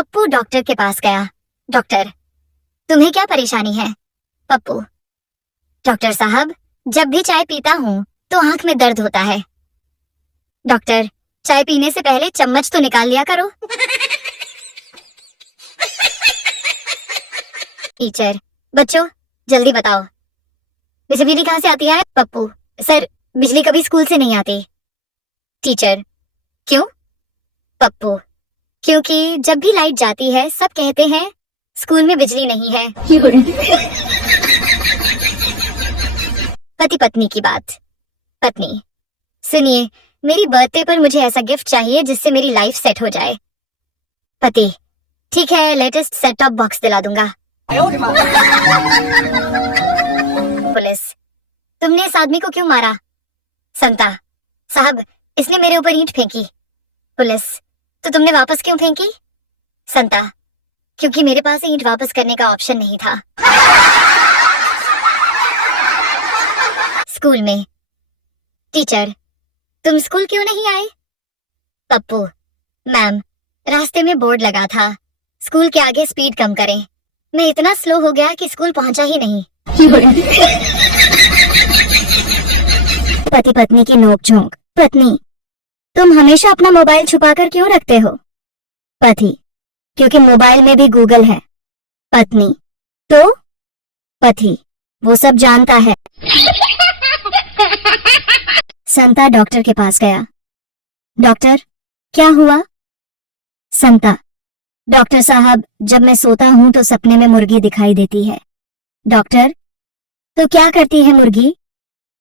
Pappu doctor के पास गया। Doctor, तुम्हें क्या परेशानी है? पप्पू, डॉक्टर साहब, जब भी चाय पीता हूँ तो आंख में दर्द होता है। डॉक्टर, चाय पीने से पहले चम्मच तो निकाल लिया करो। टीचर, बच्चों जल्दी बताओ, बिजली कहाँ से आती है? पप्पू, सर बिजली कभी स्कूल से नहीं आती। टीचर, क्यों? पप्पू, क्योंकि जब भी लाइट जाती है सब कहते हैं स्कूल में बिजली नहीं है। पति पत्नी की बात। पत्नी, सुनिए, मेरी बर्थडे पर मुझे ऐसा गिफ्ट चाहिए जिससे मेरी लाइफ सेट हो जाए। पति, ठीक है, लेटेस्ट सेट टॉप बॉक्स दिला दूंगा। पुलिस, तुमने इस आदमी को क्यों मारा? संता, साहब इसने मेरे ऊपर ईंट फेंकी। पुलिस, तो तुमने वापस क्यों फेंकी? संता, क्योंकि मेरे पास ईंट वापस करने का ऑप्शन नहीं था। स्कूल में। टीचर, तुम स्कूल क्यों नहीं आए? पप्पू, मैम रास्ते में बोर्ड लगा था स्कूल के आगे स्पीड कम करें। मैं इतना स्लो हो गया कि स्कूल पहुंचा ही नहीं। पति पत्नी की नोकझोंक। पत्नी, तुम हमेशा अपना मोबाइल छुपाकर क्यों रखते हो? पति, क्योंकि मोबाइल में भी गूगल है। पत्नी, तो? पति, वो सब जानता है। संता डॉक्टर के पास गया। डॉक्टर, क्या हुआ? संता, डॉक्टर साहब, जब मैं सोता हूं तो सपने में मुर्गी दिखाई देती है। डॉक्टर, तो क्या करती है मुर्गी?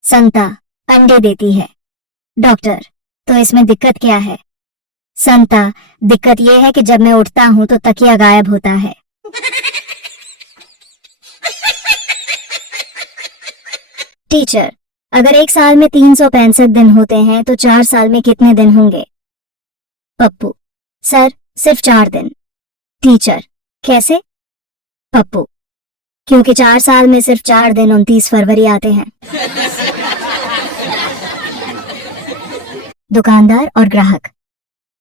संता, अंडे देती है। डॉक्टर, तो इसमें दिक्कत क्या है? संता, दिक्कत यह है कि जब मैं उठता हूं तो तकिया गायब होता है। टीचर, अगर एक साल में 365 दिन होते हैं तो 4 साल में कितने दिन होंगे? पप्पू, सर सिर्फ 4 दिन। टीचर, कैसे? पप्पू, क्योंकि 4 साल में सिर्फ 4 दिन 29 फरवरी आते हैं। दुकानदार और ग्राहक।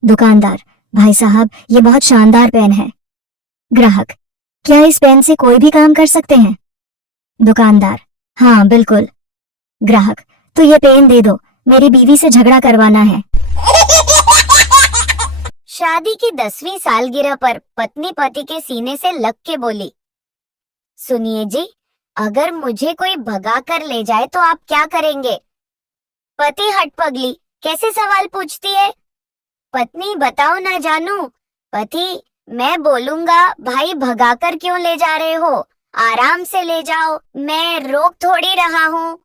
दुकानदार, भाई साहब ये बहुत शानदार पेन है। ग्राहक, क्या इस पेन से कोई भी काम कर सकते हैं? दुकानदार, हाँ बिल्कुल। ग्राहक, तो ये पेन दे दो, मेरी बीवी से झगड़ा करवाना है। शादी की 10वीं सालगिरह पर पत्नी पति के सीने से लग के बोली, सुनिए जी, अगर मुझे कोई भगा कर ले जाए तो आप क्या करेंगे? पति, हट पगली, कैसे सवाल पूछती है? पत्नी, बताओ ना जानू। पति, मैं बोलूंगा, भाई भगाकर क्यों ले जा रहे हो? आराम से ले जाओ, मैं रोक थोड़ी रहा हूँ।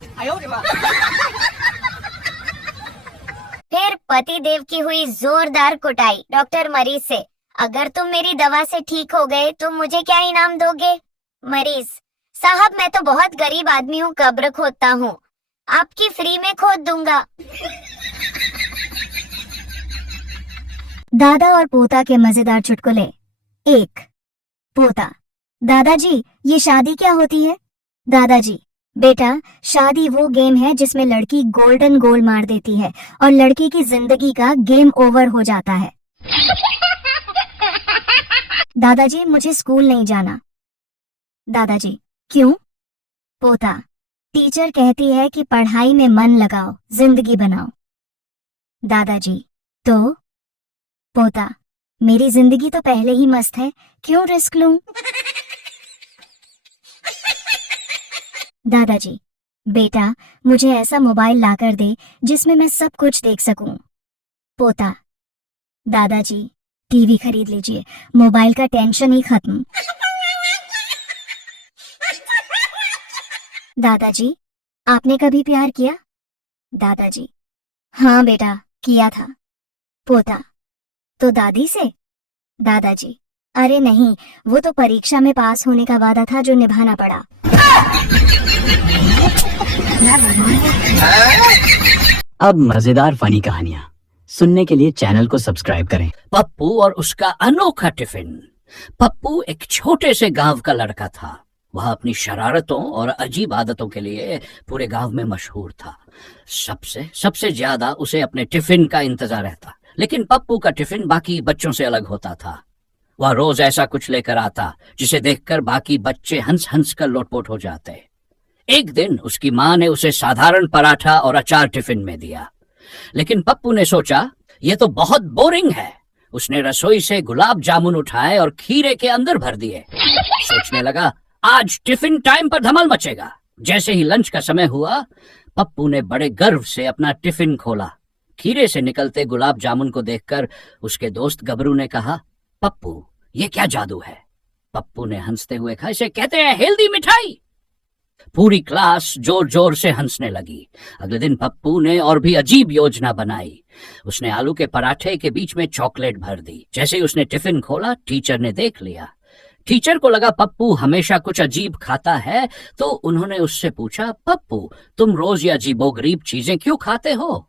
फिर पति देव की हुई जोरदार कुटाई डॉक्टर मरीज से। अगर तुम मेरी दवा से ठीक हो गए तो मुझे क्या इनाम दोगे? मरीज, साहब मैं तो बहुत गरीब आदमी हूँ, कब्र खोदता हूँ, आपकी फ्री में खोद दूंगा। दादा और पोता के मजेदार चुटकुले। 1. पोता, दादाजी ये शादी क्या होती है? दादाजी, बेटा शादी वो गेम है जिसमें लड़की गोल्डन गोल मार देती है और लड़की की जिंदगी का गेम ओवर हो जाता है। दादाजी, मुझे स्कूल नहीं जाना। दादाजी, क्यों? पोता, टीचर कहती है कि पढ़ाई में मन लगाओ, जिंदगी बनाओ। दादाजी, तो? पोता, मेरी जिंदगी तो पहले ही मस्त है, क्यों रिस्क लूं? दादाजी, बेटा मुझे ऐसा मोबाइल लाकर दे जिसमें मैं सब कुछ देख सकूं। पोता, दादाजी टीवी खरीद लीजिए, मोबाइल का टेंशन ही खत्म। दादाजी, आपने कभी प्यार किया? दादाजी, हाँ बेटा किया था। पोता, तो दादी से? दादाजी, अरे नहीं, वो तो परीक्षा में पास होने का वादा था जो निभाना पड़ा। अब मजेदार फनी कहानियां सुनने के लिए चैनल को सब्सक्राइब करें। पप्पू और उसका अनोखा टिफिन। पप्पू एक छोटे से गांव का लड़का था। वह अपनी शरारतों और अजीब आदतों के लिए पूरे गांव में मशहूर था। सबसे ज्यादा उसे अपने टिफिन का इंतजार रहता, लेकिन पप्पू का टिफिन बाकी बच्चों से अलग होता था। वह रोज ऐसा कुछ लेकर आता जिसे देखकर बाकी बच्चे हंस हंस कर लोटपोट हो जाते। एक दिन उसकी माँ ने उसे साधारण पराठा और अचार टिफिन में दिया, लेकिन पप्पू ने सोचा यह तो बहुत बोरिंग है। उसने रसोई से गुलाब जामुन उठाए और खीरे के अंदर भर दिए। सोचने लगा आज टिफिन टाइम पर धमाल मचेगा। जैसे ही लंच का समय हुआ, पप्पू ने बड़े गर्व से अपना टिफिन खोला। खीरे से निकलते गुलाब जामुन को देखकर उसके दोस्त गबरू ने कहा, पप्पू ये क्या जादू है? पप्पू ने हंसते हुए कहा, इसे कहते हैं हेल्दी मिठाई। पूरी क्लास जोर जोर से हंसने लगी। अगले दिन पप्पू ने और भी अजीब योजना बनाई। उसने आलू के पराठे के बीच में चॉकलेट भर दी। जैसे ही उसने टिफिन खोला, टीचर ने देख लिया। टीचर को लगा पप्पू हमेशा कुछ अजीब खाता है, तो उन्होंने उससे पूछा, पप्पू तुम रोज ये अजीबोगरीब चीजें क्यों खाते हो?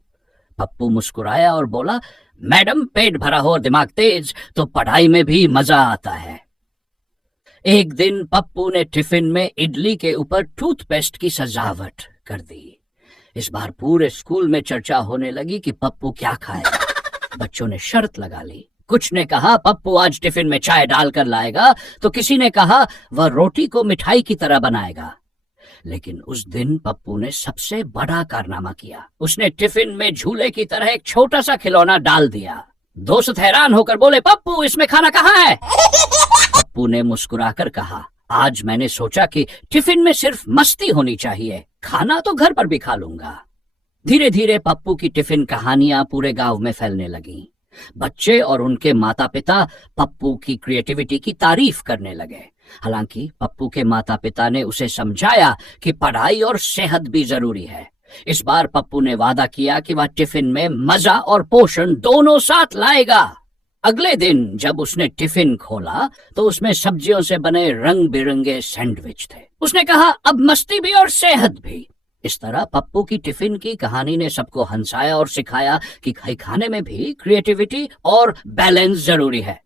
पप्पू मुस्कुराया और बोला, मैडम पेट भरा हो और दिमाग तेज तो पढ़ाई में भी मजा आता है। एक दिन पप्पू ने टिफिन में इडली के ऊपर टूथपेस्ट की सजावट कर दी। इस बार पूरे स्कूल में चर्चा होने लगी कि पप्पू क्या खाएगा। बच्चों ने शर्त लगा ली। कुछ ने कहा पप्पू आज टिफिन में चाय डालकर लाएगा, तो किसी ने कहा वह रोटी को मिठाई की तरह बनाएगा। लेकिन उस दिन पप्पू ने सबसे बड़ा कारनामा किया। उसने टिफिन में झूले की तरह एक छोटा सा खिलौना डाल दिया। दोस्त हैरान होकर बोले, पप्पू इसमें खाना कहाँ है? पप्पू ने मुस्कुराकर कहा, आज मैंने सोचा कि टिफिन में सिर्फ मस्ती होनी चाहिए, खाना तो घर पर भी खा लूंगा। धीरे धीरे पप्पू की टिफिन कहानियां पूरे गांव में फैलने लगीं। बच्चे और उनके माता पिता पप्पू की क्रिएटिविटी की तारीफ करने लगे। हालांकि पप्पू के माता पिता ने उसे समझाया कि पढ़ाई और सेहत भी जरूरी है। इस बार पप्पू ने वादा किया कि वह टिफिन में मजा और पोषण दोनों साथ लाएगा। अगले दिन जब उसने टिफिन खोला तो उसमें सब्जियों से बने रंग बिरंगे सैंडविच थे। उसने कहा अब मस्ती भी और सेहत भी। इस तरह पप्पू की टिफिन की कहानी ने सबको हंसाया और सिखाया कि खाने में भी क्रिएटिविटी और बैलेंस जरूरी है।